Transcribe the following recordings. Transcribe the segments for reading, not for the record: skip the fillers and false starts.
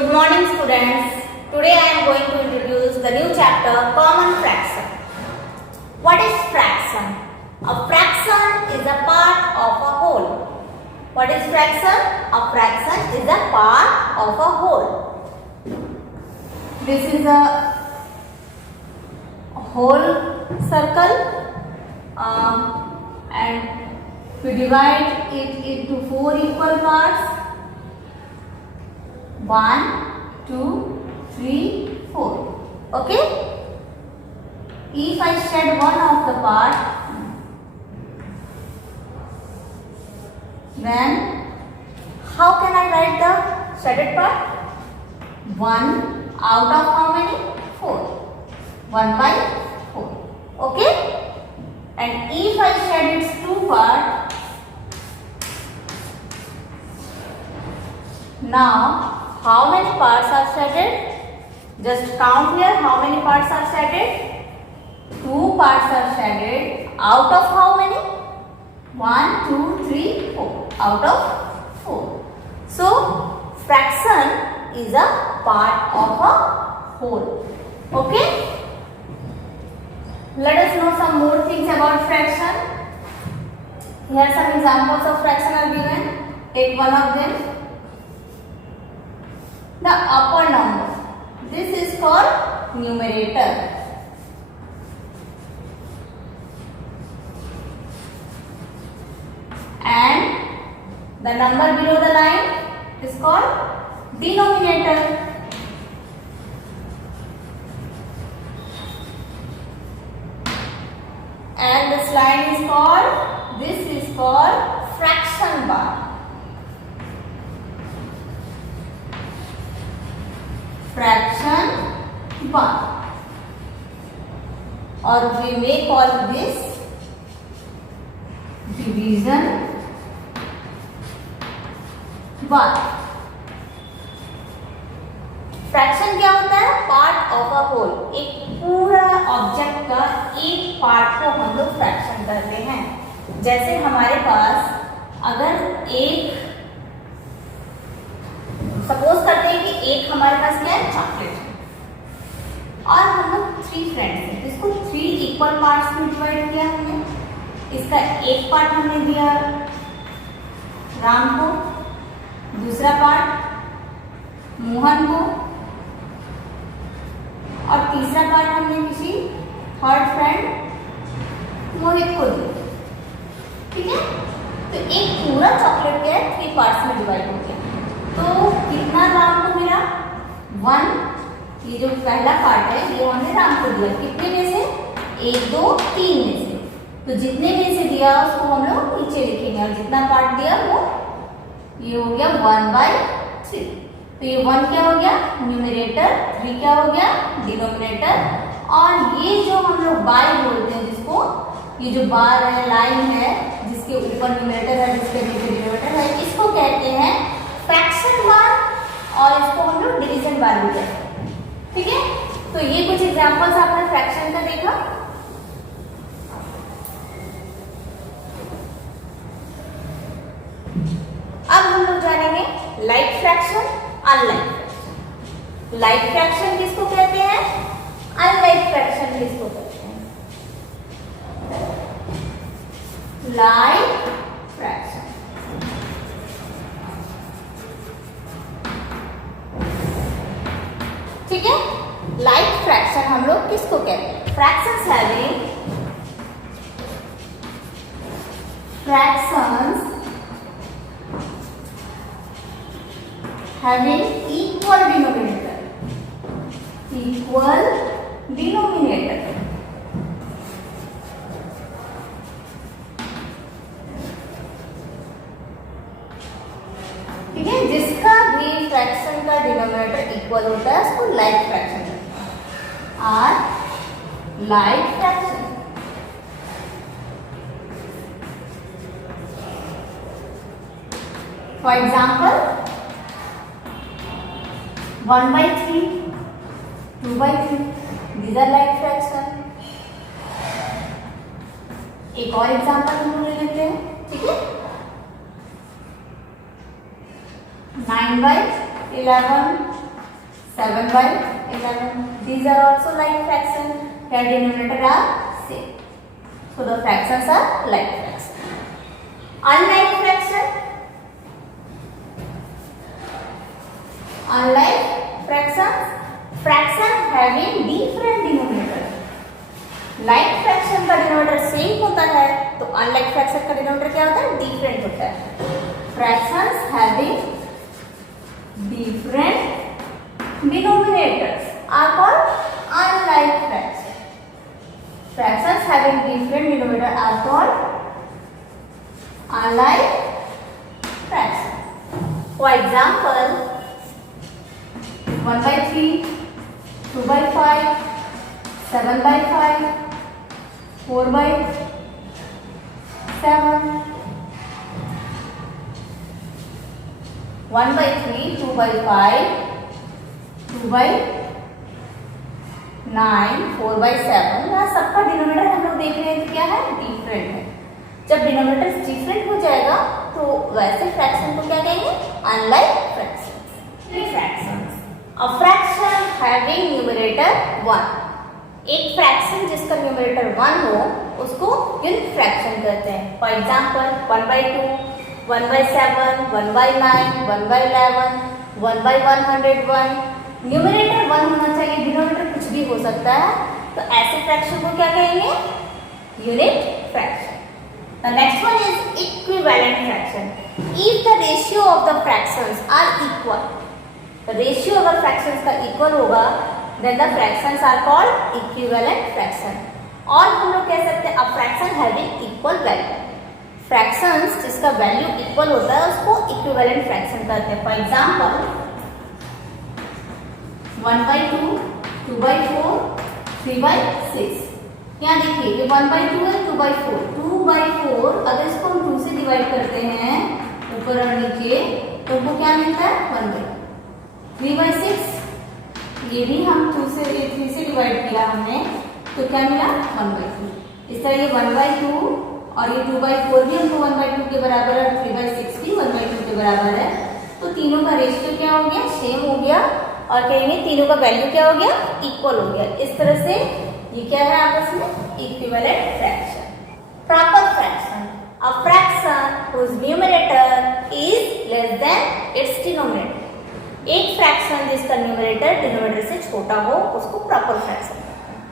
Good morning students. Today I am going to introduce the new chapter Common Fraction. What is fraction? A fraction is a part of a whole. What is fraction? A fraction is a part of a whole. This is a whole circle and we divide it into 4 equal parts. 1, 2, 3, 4. Okay? If I shed one of the part, then how can I write the shredded part? 1 out of how many? 4. 1 by 4. Okay? And if I shed its 2 parts, now how many parts are shredded? Just count here how many parts are shredded. 2 parts are shredded out of how many? 1, 2, 3, 4. Out of 4. So, fraction is a part of a whole. Okay? Let us know some more things about fraction. Here some examples of fraction are given. Take one of them. The upper number. This is called numerator. And the number below the line is called denominator. And this line is called, this is called fraction bar. Fraction bar, or we may call this division bar. Fraction क्या होता है? Part of a whole. एक पूरा ऑब्जेक्ट का एक पार्ट को हम लोग फ्रैक्शन करते हैं. जैसे हमारे पास अगर एक, सपोज करते हैं कि एक हमारे पास क्या है? चॉकलेट है और हम लोग 3 फ्रेंड्स हैं. इसको 3 इक्वल पार्ट्स में डिवाइड किया हमने. इसका एक पार्ट हमने दिया राम को, दूसरा पार्ट मोहन को और तीसरा पार्ट हमने किसी थर्ड फ्रेंड मोहित को दिया. ठीक है? तो एक पूरा चॉकलेट क्या है? 3 पार्ट्स में डिवाइड हो गया. तो कितना राम को मिला? 1. ये जो पहला पार्ट है ये हमने राम को दिया. कितने में से? 1, 2, 3 में से. तो जितने में से दिया उसको हम लोग नीचे लिखेंगे और जितना पार्ट दिया वो ये हो गया 1/3. तो ये 1 क्या हो गया? न्यूमरेटर. 3 क्या हो गया? डिनोमिनेटर. और ये जो हम लोग बाय बोलते हैं, जिसको ये जो बार है, लाइन है, जिसके ऊपर न्यूमरेटर है, जिसके नीचे डिनोमिनेटर है, इसको कहते हैं फ्रैक्शन बार और इसको हम लोग डिवीजन बार भी कहते हैं. ठीक है? तो ये कुछ एग्जांपल्स आपने फ्रैक्शन का देखा. अब हम लोग जानेंगे like fraction, unlike fraction. Like fraction किसको कहते हैं? अनलाइक फ्रैक्शन किसको कहते हैं? Like fraction. ठीक है? लाइक फ्रैक्शन हम लोग किसको कहते हैं? Fractions having equal denominator. Equal denominator. ठीक है? जिसका भी फ्रैक्शन का डिनोमिनेटर इक्वल होता है उसको लाइक फ्रैक्शन और like fraction. For example 1/3, 2/3. These are like fraction. एक और एग्जाम्पल हम ले लेते हैं. ठीक है? 9/11, 7 by 11. These are also like fraction. Here denominator are same. So the fractions are like fraction. Unlike fraction. Unlike fractions. Fraction having different denominator. Like fraction का denominator same होता है, तो अनलाइक फ्रैक्शन का डिनोमिनेटर क्या होता है? डिफरेंट होता है. Fractions having different denominators are called unlike fraction. Fractions having different denominator are called unlike fraction. For example 1 by 3, 2 by 5, 7 by 5, 4 by 7, 1 by 3, 2 by 5, 2 by 9, 4 by 7. यहाँ सबका डिनोमिनेटर हम लोग देख रहे हैं क्या है? डिफरेंट है. जब डिनोमिनेटर डिफरेंट हो जाएगा तो वैसे फ्रैक्शन को क्या कहेंगे? Unlike fraction. Fractions. A fraction having numerator 1. एक फ्रैक्शन जिसका न्यूमरेटर 1 हो उसको यूनिट फ्रैक्शन कहते हैं. फॉर एग्जांपल 1 by 2, 1 by 7, 1 by 9, 1 by 11, 1 by 101. न्यूमरेटर 1 होना चाहिए, डिनोमिनेटर कुछ भी हो सकता है. तो ऐसे फ्रैक्शन को क्या कहेंगे? Unit fraction. The next one is equivalent fraction. If the ratio of the fractions are equal, ratio अगर फ्रैक्शंस का इक्वल होगा then the fractions are called equivalent fraction. और हम लोग कह सकते हैं a fraction having equal value. Fractions जिसका वैल्यू इक्वल होता है उसको इक्विवेलेंट फ्रैक्शन कहते हैं. फॉर एग्जांपल 1 by 2, 2 by 4, 3 by 6. यहाँ देखिए ये 1 by 2 है, 2 by 4. 2 by 4 अगर इसको हम 2 से डिवाइड करते हैं ऊपर और नीचे तो हमको क्या मिलता है? 1 by 3 by 6. ये भी हम 3 से डिवाइड किया हमने तो क्या मिला? 1 by 2. इस तरह ये 1 by 2 और ये 2 by 4 भी हमको 1 by 2 के बराबर है, 3 by 6 भी 1 by 2 के बराबर है. तो तीनों का रेशियो क्या हो गया? सेम हो गया. और कहेंगे तीनों का वैल्यू क्या हो गया? इक्वल हो गया. इस तरह से ये क्या है आपस में? Equivalent fraction. Proper fraction. A fraction whose numerator is less than its denominator. एक फ्रैक्शन जिसका न्यूमरेटर डिनोमिनेटर से छोटा हो उसको प्रॉपर फ्रैक्शन कहते हैं.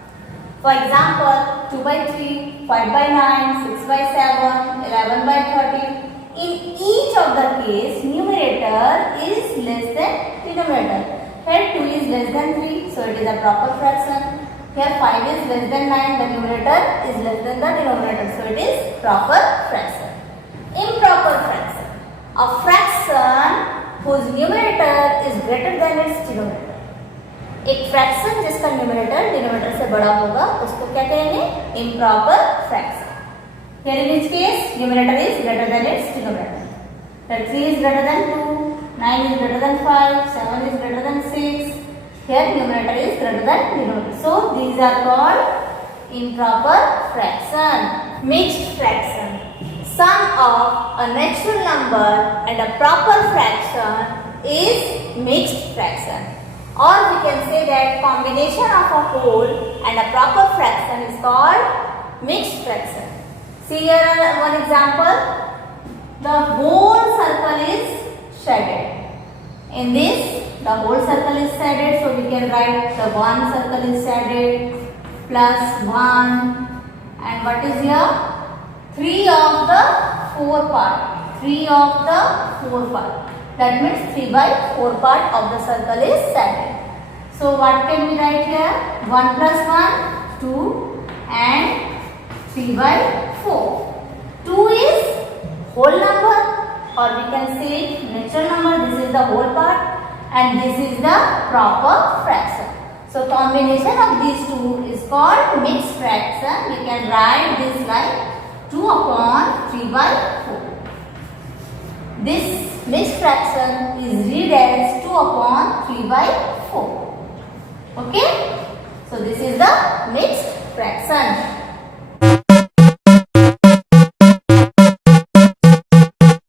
फॉर एग्जांपल 2 by 3, 5 by 9, 6 by 7, 11 by 13. In each of the case, numerator is less than denominator. Here 2 is less than 3, so it is a proper fraction. Here 5 is less than 9, the numerator is less than the denominator, so it is proper fraction. Improper fraction. A fraction whose numerator is greater than its denominator. एक फ्रैक्शन जिसका numerator denominator से बड़ा होगा उसको क्या कहेंगे? Improper fraction. Here in each case numerator is greater than its denominator. That 3 is greater than 2, 9 is greater than 5, 7 is greater than 6. Here numerator is greater than denominator. So these are called improper fraction. Mixed fraction. Sum of a natural number and a proper fraction is mixed fraction. Or we can say that combination of a whole and a proper fraction is called mixed fraction. See here one example. The whole circle is shaded. In this, the whole circle is shaded, so we can write the one circle is shaded plus 1. And what is here? 3 of the 4 part. 3 of the 4 part. That means 3 by 4 part of the circle is shaded. So what can we write here? 1 plus 1, 2 and 3 by 4. 2 is whole number, or we can say natural number. This is the whole part and this is the proper fraction. So combination of these two is called mixed fraction. We can write this like 2 upon 3 by 4. This mixed fraction is read as 2 upon 3 by 4. Okay? So this is the mixed fraction.